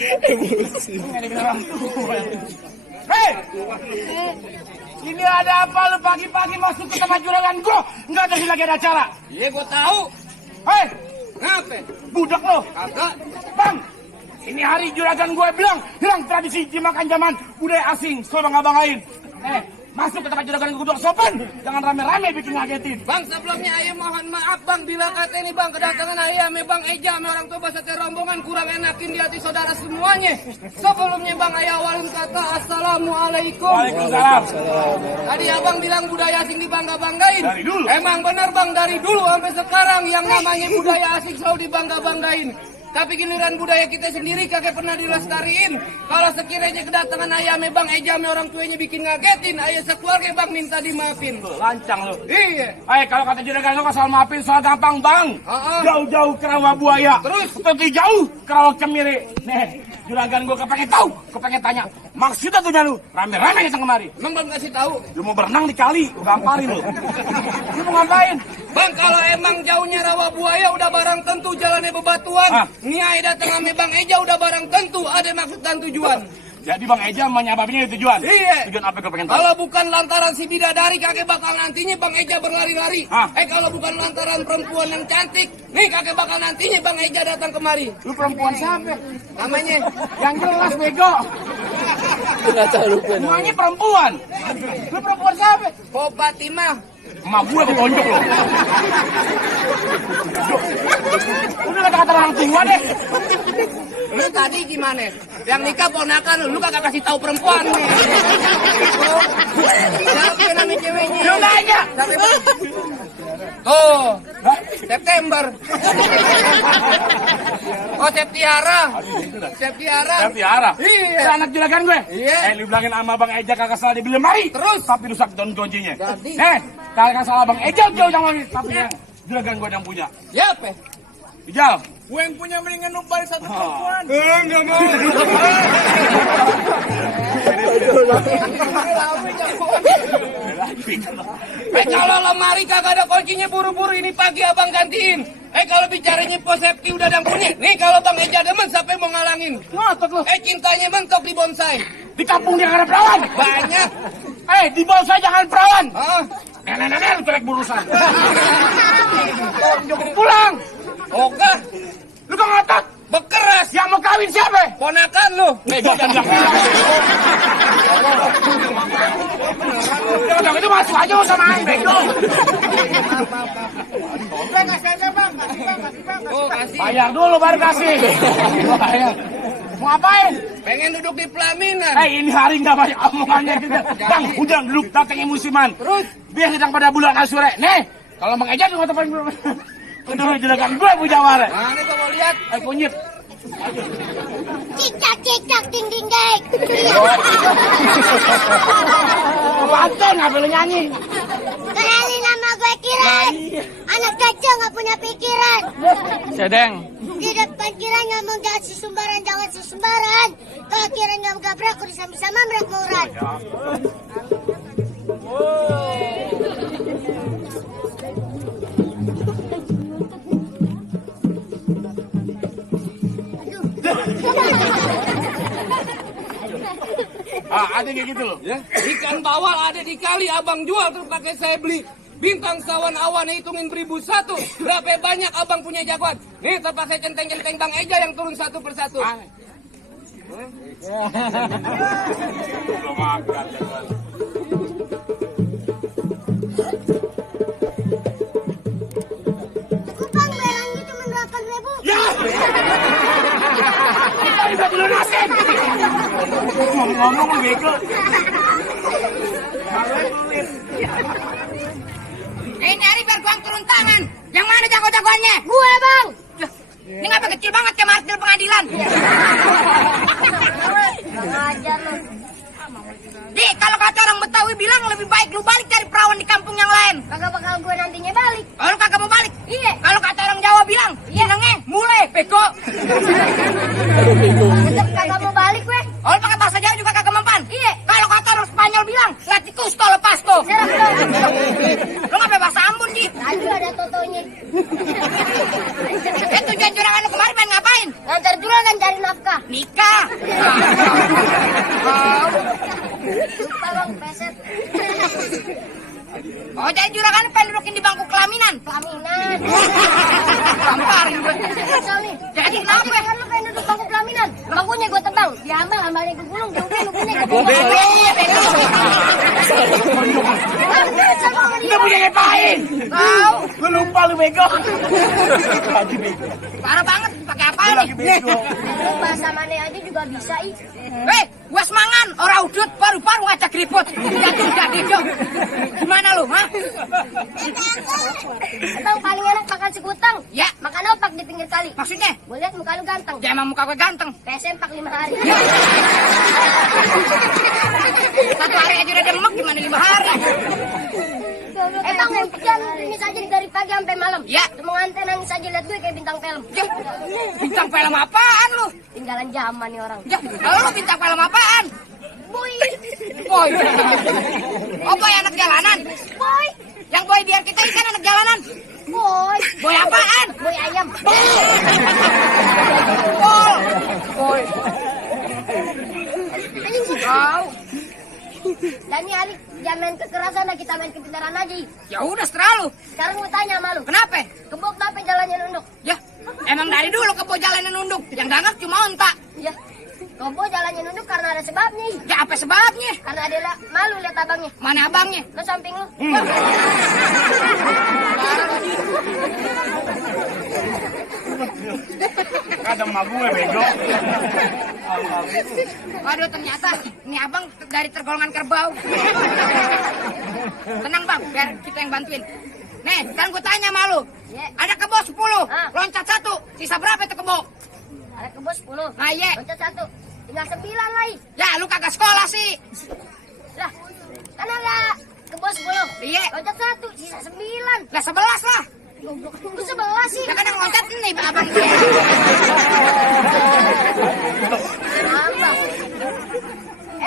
Emosi. Hei! Ini ada apa lu pagi-pagi masuk ke tempat juragan gua? Enggak ada lagi ada acara. Iya gua tahu. Hei! Ngapa? Budak lo. Kagak. Bang! Ini hari juragan gue bilang hilang tradisi dimakan zaman budaya asing. So bangga-banggain. Masuk ke tempat juragan gue sopan. Jangan rame-rame bikin ngagetin. Bang, sebelumnya ayah mohon maaf bang bila kata ini bang kedatangan ayah ame bang Eja ame orang tua beserta rombongan kurang enakin di hati saudara semuanya. Sebelumnya bang ayah awalin kata assalamualaikum. Waalaikumsalam. Tadi abang bilang budaya asing dibangga-banggain. Dari dulu. Emang benar bang, dari dulu sampai sekarang yang namanya budaya asing selalu dibangga-banggain. Tapi giliran budaya kita sendiri kagak pernah dilestariin. Kalau sekiranya kedatangan ayah ame bang Eja ame orang tuanya bikin ngagetin, ayah sekeluarga bang minta dimaafin. Lancang lu. Iya. Kalau kata juragan lu asal maafin soal gampang bang. Jauh-jauh ke rawa buaya. Terus? Pergi jauh ke rawa kemiri. Nih, juragan gue kepengen tahu. Kepengen tanya. Maksudnya tuh lu rame-rame datang kemari. Emang belum kasih tahu. Lu mau berenang di kali. Lu gamparin lu. Lu mau ngapain? Bang, kalau emang jauhnya rawa buaya udah barang tentu jalannya bebatuan. Niai datang ame bang Eja udah barang tentu ada maksud dan tujuan. Jadi bang Eja menyababnya tujuan. Iya. Tujuan apa kau pengen tahu? Kalau bukan lantaran si bidadari kakek bakal nantinya bang Eja berlari-lari. Kalau bukan lantaran perempuan yang cantik, nih kakek bakal nantinya bang Eja datang kemari. Lu perempuan siapa? Namanya Yang jelas bego. Namanya perempuan. Lu perempuan siapa? Po Fatimah. Emak gue ketonjok lo. Udah kata-kata orang tua deh. Lu tadi gimana? Yang nikah ponakan lu kagak kasih tahu perempuan nih. Siapa namanya ceweknya? Lu nanya. Tuh, September. Oh, Septiara. Septiara. Iya. Itu anak juragan gue. Iya. Lu bilangin sama bang Eja kagak salah dibeli lemari. Terus? Tapi rusak daun kuncinya. Jadi? Kagak salah bang Eja jauh jangan lagi. Tapi yang juragan gue yang punya. Siapa? Ijal. Gue yang punya mendingan lu balik satu perempuan. Enggak mau. Kalau lemari kagak ada kuncinya buru-buru ini pagi abang gantiin. Kalau bicaranya posepti udah ada punya. Nih kalau bang Eja demen siapa yang mau ngalangin? Ngotot lu. Cintanya mentok di bonsai. Di kampung dia ada perawan. Banyak. Di bonsai jangan perawan. Nenek-nenek Lu jelek burusan. Pulang. Oke. Lu kok ngotot? Bekeras. Yang mau kawin siapa? Ponakan lu. Bego dan bilang pulang. Itu masuk aja sama aing bego. Oh, kasih. Bayar dulu baru kasih. Bayar. Mau ngapain? Pengen duduk di pelaminan. Ini hari nggak banyak omongannya juga. Bang, udah duduk datangnya musiman. Terus? Dia sedang pada bulan Asyura. Nih, kalau Bang Eja nggak tepan belum. Kedua juragan gue punya warna. Nah, ini mau lihat. Kunyit. Cicak ding ding ding. Pantun nggak boleh nyanyi. Kenalin nama gue Kiran. Anak kecil nggak punya pikiran. Sedeng. Di depan Kiran ngomong jangan sesembaran. Kalau Kiran nggak gabrak, aku bisa-bisa mamret murad. Ada kayak gitu loh. Ikan bawal ada di kali abang jual terus pakai saya beli. Bintang sawan awan hitungin 1001. Berapa banyak abang punya jagoan? Nih terpakai centeng-centeng bang Eja yang turun satu persatu. Kupang belangnya cuma 8.000. Ya. Kita bisa dilunasin. Ngomong bego. Ini hari biar gua turun tangan. Yang mana jago-jagoannya? Gue bang. Ini ngapa kecil banget kayak martil pengadilan? Ajar lu. Di, kalau kata orang Betawi bilang lebih baik lu balik cari perawan di kampung yang lain. Kagak bakal gue nantinya balik. Oh, lu kagak mau balik? Iya. Kalau kata orang Jawa bilang, jenenge mulai bego. Tetep kagak mau balik gue. Oh, lu pakai bahasa Jawa juga kagak mempan? Iya. Kalau kata orang Spanyol bilang, latikusto lepasto. Lu ngapain bahasa Ambon, Ji? Tadi ada totonya. Tujuan juragan lu kemarin pengen ngapain? Ngantar juragan cari nafkah. Nikah. Lupa bang, peset. Oh, jadi juragan pengen dudukin di bangku kelaminan. Pelaminan. Gamparin gue. Kesel nih. Jadi kenapa? Kan lu pengen duduk bangku pelaminan. Bangkunya gue tebang. Diambil, ambalnya gue gulung. Jauhin, gue Iya, bego. Kita punya ngapain? Kau Lu lupa lu bego. parah banget. Pakai apa Lu nih? lagi bego. Lu bahasa mana aja juga bisa ih. Gua semangan, orang udut paru-paru ngajak ribut. Jatuh gak dijo. Gimana lu, ha? Bang paling enak makan sekutang. Ya. Makan opak di pinggir kali. Maksudnya? Gue liat muka lu ganteng. Ya emang muka gue ganteng. PSM 45 hari. Satu hari aja udah demek, gimana 5 hari? Bang, jangan ini saja dari pagi sampai malam. Ya. Cuma nganter nangis aja liat gue kayak bintang film. Ya, bintang film apaan lu? Tinggalan zaman nih orang. Ya, lalu lu bintang film apaan? Boy. Boy. Oh, boy anak jalanan. Boy. Yang boy biar kita ikan anak jalanan. Boy. Boy apaan? Boy ayam. Boy. Boy. Anjing sih. Kau. Dan ini hari jangan kekerasan lah, kita main kepintaran aja. Ya udah setelah lu. Sekarang gue tanya sama lu. Kenapa? Kebok kenapa jalannya nunduk? Ya, emang dari dulu kebo jalannya nunduk. Yang gangak cuma onta. Ya. Kebok jalannya nunduk karena ada sebabnya. Ya apa sebabnya? Karena dia malu lihat abangnya. Mana abangnya? Lu samping lu. Ada emak gue bego. Waduh, ternyata ini abang dari tergolongan kerbau. Tenang bang, biar kita yang bantuin. Nih, sekarang gue tanya sama lu. Ya. Ada kebo 10, Ah. loncat 1, sisa berapa itu kebo? Ada kebos 10. Nah, iya. Loncat 1. Tinggal 9 lagi. Ya, lu kagak sekolah sih. Lah. Kan ada kebos 10. Iya. Loncat 1, sisa 9. Lah 11 lah. Goblok. Lu 11 sih. Ya kan yang loncat nih abang gue. Apa?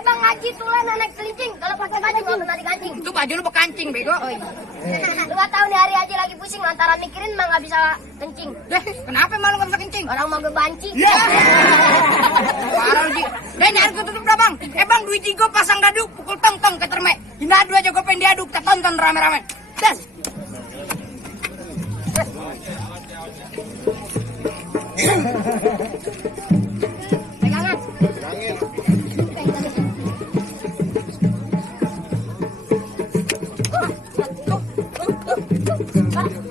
Bang ngaji tulen anak kelincing. Kalau pakai baju gak pernah dikancing. Itu baju lu bekancing, bego. Oh iya. Lu gak tahu nih hari aja lagi pusing lantaran mikirin mah gak bisa kencing. Deh, kenapa malu gak bisa kencing? Orang mau gue banci. Ya. Parah lu, Ji. Deh, nyari gue tutup dah, Bang. Bang, duit gue pasang dadu, pukul tong-tong ke terme. Ini adu aja gue pengen diaduk, kita tonton rame-rame. Des. Pegangan.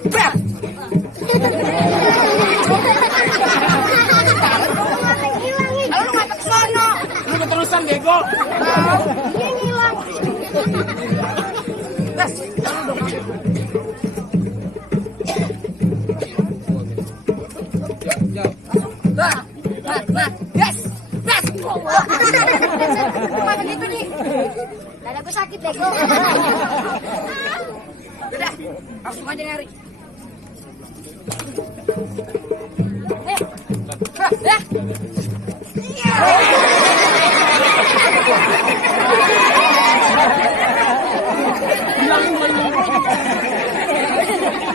Bang. Lalu lu ngapa ke sono? Lu keterusan bego. Dia ngilang. Des. Des. Des. Kenapa gitu nih? Dada gue sakit bego. Udah, langsung aja nyari.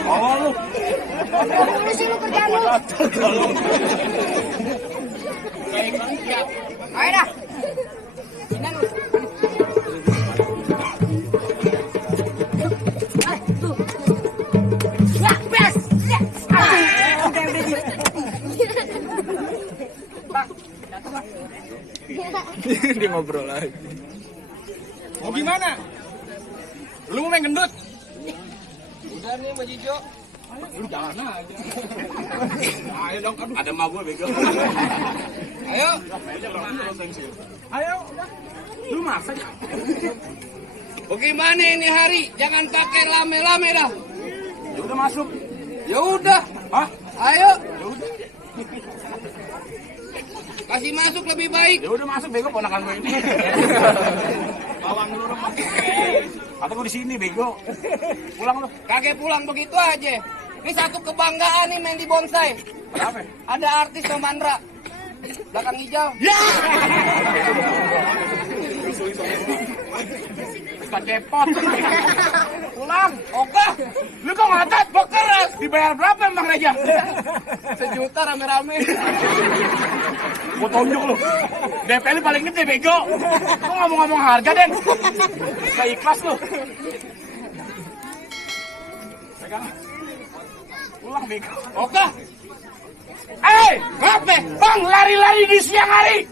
Oh lu. Lu sih lu kerjaan lu. Ayo dah. Ini lu. Ya, bes. Ya. Udah. Bang, datang, Bang. Dia ngobrol lagi. Mau gimana? Lu mau main gendut? Udah nih Mbak Jijo. Lu jalan aja. Ayo dong, aduh. Ada emak gue bego. Ayo. Ayo. Lu masak. Bagaimana ini hari? Jangan pakai lame-lame dah. Ya udah masuk. Ya udah, Hah? ayo. Ya udah. Kasih masuk lebih baik. Ya udah masuk bego ponakan gue ini. Bawang lu dong. Atau gue di sini bego. Pulang lu. Kagak pulang begitu aja. Ini satu kebanggaan nih main di bonsai. Kenapa? Ada artis Tomandra. Belakang hijau. Ya. Suka cepot. Pulang. Oke. Lu kok ngatat bekeras? Dibayar berapa emang aja? 1 juta rame-rame. Gua tunjuk lu. DP lu paling gede bego. Lu ngomong-ngomong harga, Den. Gak ikhlas lu. Pegang. Pulang bego. Oke. Ngapain? Bang, lari-lari di siang hari.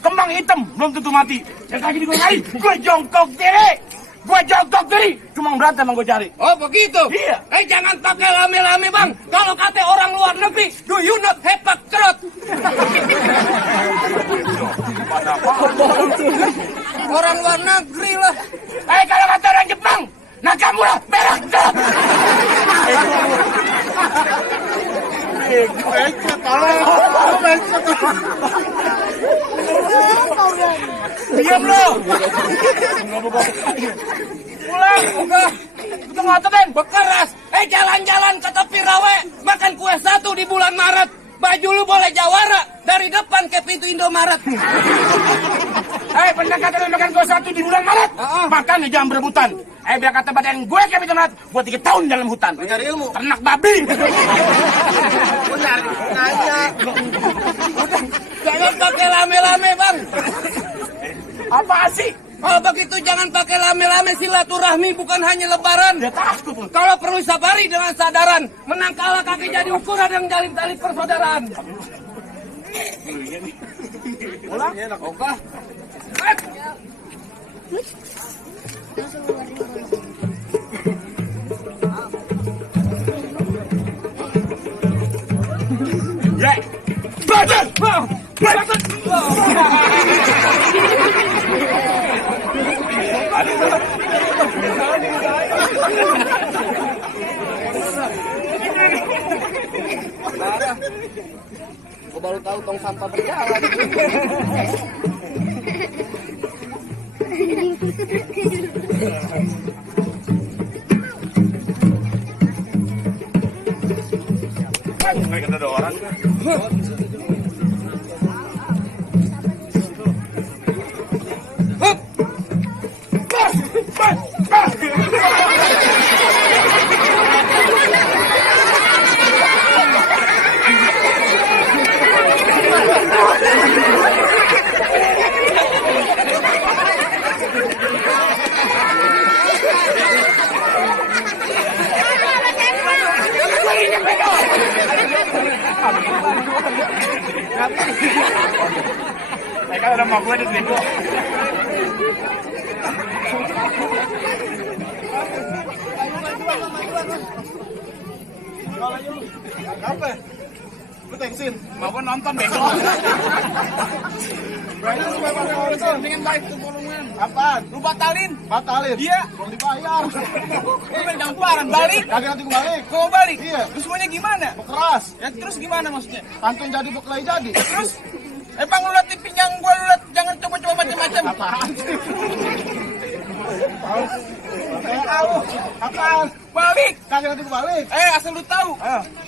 Kembang hitam belum tentu mati. Yang lagi gue lari, gue jongkok diri. Cuma berantem yang gue cari. Oh begitu? Iya. Jangan pakai lame-lame bang. Kalau kata orang luar negeri, do you not have a throat? Orang luar negeri lah. Kalau kata orang Jepang, Nakamura berak trot. Diam lo. Pulang. Udah. Itu ngotot, Bekeras. Jalan-jalan ke tepi rawe. Makan kue 1 di bulan Maret. Baju lu boleh jawara. Dari depan ke pintu Indomaret. Pernah kata lu makan kue 1 di bulan Maret? Makan di jam berebutan. Biar kata badan gue ke pintu Maret. Gue 3 tahun dalam hutan. Cari ilmu. Ternak babi. Benar. Nanya. Jangan pakai lame-lame bang. Apa sih? Kalau begitu jangan pakai lame-lame, silaturahmi bukan hanya lebaran. Dia takut lu. Kalau perlu sabari dengan sadaran. Menang kalah kaki jadi ukuran yang jalin tali persaudaraan. Pulang? Oke. Ya. Badan. Gue baru tahu tong sampah berjalan. Nggak ada orang. Mereka udah mau gue di sini. Apa? Lu tensin? Mau gue nonton bego. Berarti supaya pada nonton dengan baik tuh golongan. Apaan? Lu batalin? Batalin? Iya. Belum dibayar. Lu main gamparan balik? Kagak nanti gue balik. Kau balik? Iya. Terus semuanya gimana? Keras. Ya terus gimana maksudnya? Pantun jadi bekelai jadi. Terus? Emang lu liat di pinggang gue, lu liat jangan coba-coba macam-macam. Apaan sih? Apaan? Balik. Kagak nanti gue balik. Asal lu tahu.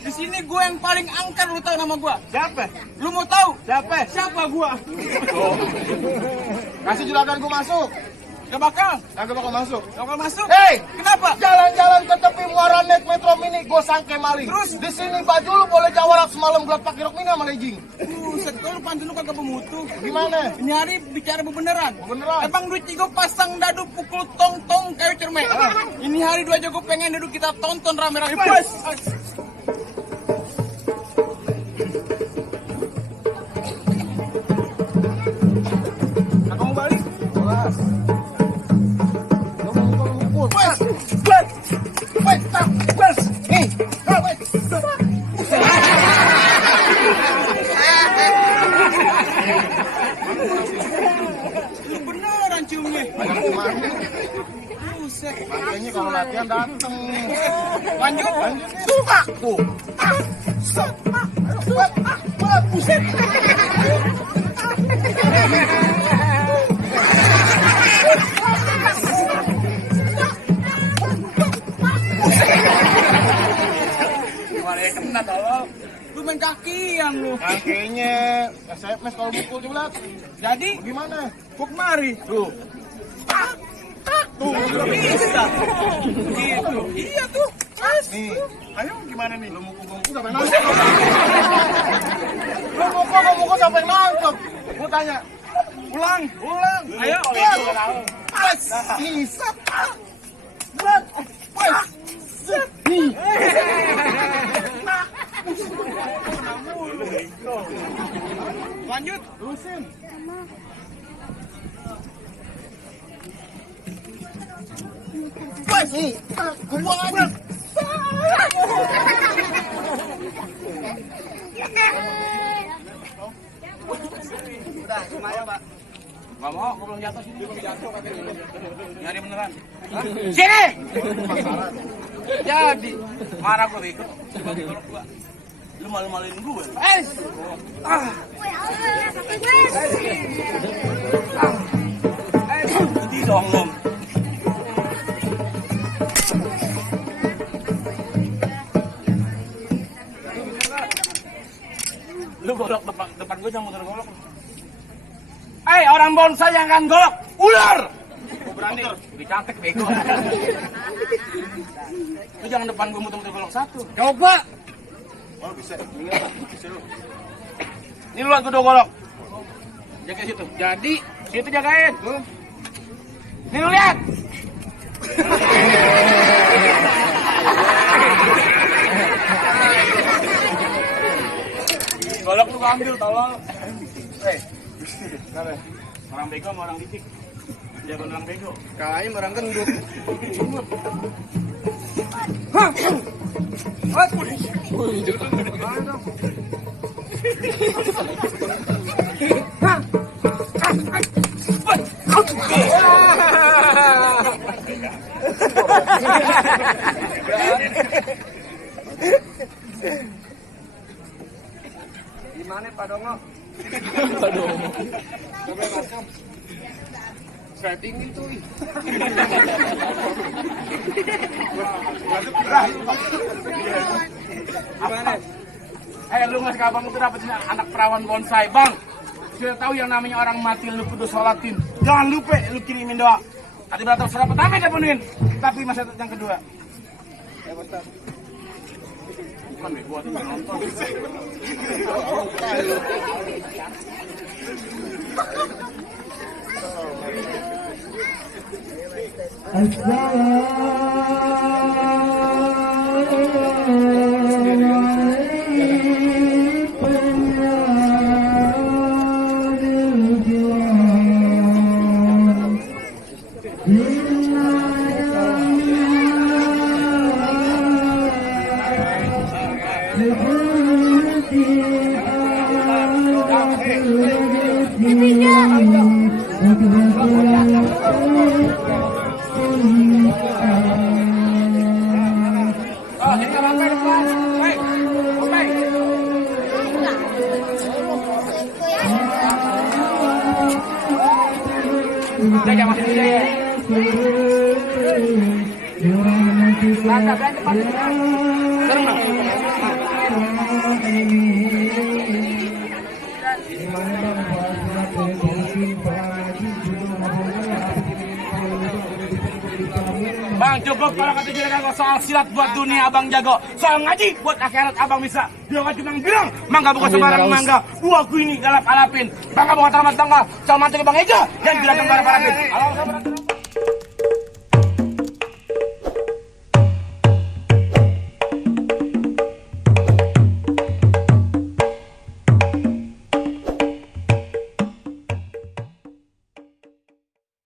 Di sini gue yang paling angker, lu tahu nama gue. Siapa? Lu mau tahu? Siapa? Siapa gue? Kasih juragan gue masuk. Gak bakal masuk. Gak bakal masuk. Hei, kenapa? Jalan-jalan ke tepi muara naik metro mini, gue sangke maling. Terus di sini baju lu boleh jawarak semalam gelap pakai rok mini sama legging. Setelah lu pantun lu kagak bermutu. Gimana? Ini hari bicara beneran. Emang duit gue pasang dadu pukul tong-tong kayak cermek. Ini hari 2 jago pengen duduk kita tonton rame-rame. Bos. Kamu balik? Kelas. Lu beneran ciumnya. Buset. Makanya kalau latihan dateng. Lanjut. Suka. Tuh. Buset. Kena tolong. Lu main kakian lu. Kakinya SMS kalau mukul juga. Jadi gimana? Kok kemari? Tuh. Tuh, bisa. Gitu. Iya tuh. Nih, ayo gimana nih? Lu mukul sampai nangkep. Lu mukul sampai nangkep. Gua tanya. Ulang. Ayo. Pas. Ini sat. Berat. Pas. Nih. Lanjut. Terusin. Pas. Gua aja. Udah, semuanya, Pak. Gak mau, gua belum jatuh sini. Belum jatuh katanya. Nyari beneran. Sini. Jadi, marah gua ikut. Lu malu-maluin gua. Di songong. Lu golok depan gua jangan muter golok. Orang bonsai yang kan golok, ular. Gua berani, lebih cantik bego. Lu jangan depan gua muter-muter golok satu. Coba. Oh bisa, bisa lu. Ini lu lihat gua dua golok. Jaga situ. Jadi, Situ jagain. Nih lu lihat. Golok lu ambil tolong. Kenapa? Orang bego sama orang titik. Jago orang bego. kalahnya orang gendut. Gimana Pak Dongo? Coba masuk. Setting itu. Gimana? Lu ngasih ke abang itu dapetin anak perawan bonsai, Bang. Sudah tahu yang namanya orang mati lu kudu sholatin. Jangan lupa lu kirimin doa. Tadi berapa surat pertama kita penuhin, tapi masih yang kedua. Ya, Ustaz. Bukan bego tuh nonton. Jaga masih jaga. Langkah berani depan. Serang. Bang, cukup kalau kata juragan soal silat buat dunia abang jago, soal ngaji buat akhirat abang bisa. Dia cuma bilang, mangga bukan sembarang mangga. Buahku ini galap alapin. Bangga bukan tamat tangga, soal mantu bang Ega dan juragan para parapin. Halo,